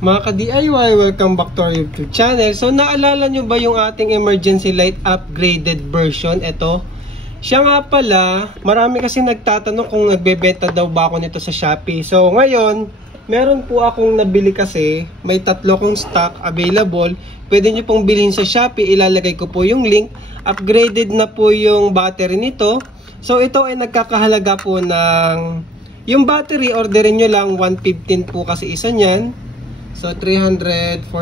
Mga ka-DIY, welcome back to our YouTube channel. So naalala nyo ba yung ating emergency light upgraded version? Ito. Siya nga pala, marami kasi nagtatanong kung nagbebenta daw ba ako nito sa Shopee. So ngayon, meron po akong nabili kasi, may 3 kong stock available. Pwede nyo pong bilhin sa Shopee, ilalagay ko po yung link. Upgraded na po yung battery nito. So ito ay nagkakahalaga po ng, yung battery orderin nyo lang 115 po kasi isa nyan. So 345,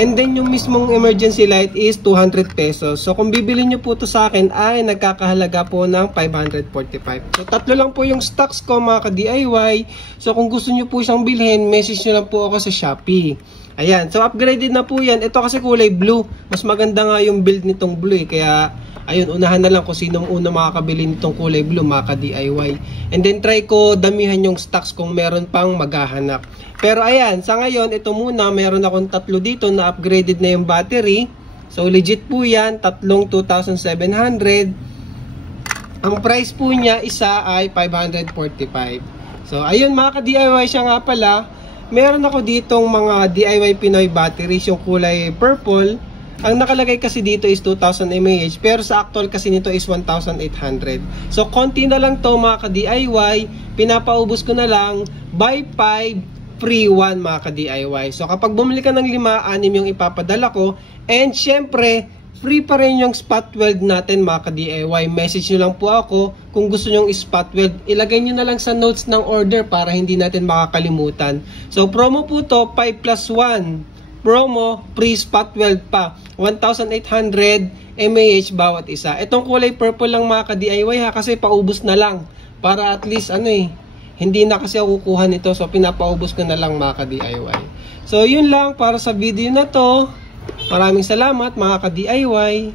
and then yung mismong emergency light is 200 pesos. So kung bibili nyo po to sa akin ay nagkakahalaga po ng 545. So 3 lang po yung stocks ko mga ka-DIY. So kung gusto nyo po siyang bilhin, message nyo lang po ako sa Shopee. Ayan, so upgraded na po yan. Ito kasi kulay blue. Mas maganda nga yung build nitong blue kaya ayun, unahan na lang kung sinong una makakabili nitong kulay blue, mga ka-DIY. And then try ko damihan yung stocks kung meron pang maghahanap. Pero ayan, sa ngayon, ito muna, meron akong 3 dito na upgraded na yung battery. So legit po yan, 3 2,700. Ang price po niya, isa ay 545. So ayun mga ka-DIY, siya nga pala. Meron ako ditong mga DIY Pinoy batteries, yung kulay purple. Ang nakalagay kasi dito is 2,000 mAh, pero sa actual kasi nito is 1,800. So konti na lang to mga ka-DIY, pinapaubos ko na lang, buy 5 free 1 mga ka-DIY. So kapag bumili ka ng 5, 6 yung ipapadala ko, and syempre free pa rin yung spot weld natin mga ka-DIY. Message nyo lang po ako kung gusto nyong spot weld. Ilagay nyo na lang sa notes ng order para hindi natin makakalimutan. So promo po to, 5 plus 1 promo, free spot weld pa, 1,800 mAh bawat isa. Itong kulay purple lang mga ka-DIY ha, kasi paubos na lang para at least hindi na kasi ako kukuha nito, so pinapaubos ko na lang mga ka-DIY. So yun lang para sa video na to. Maraming salamat mga ka-DIY.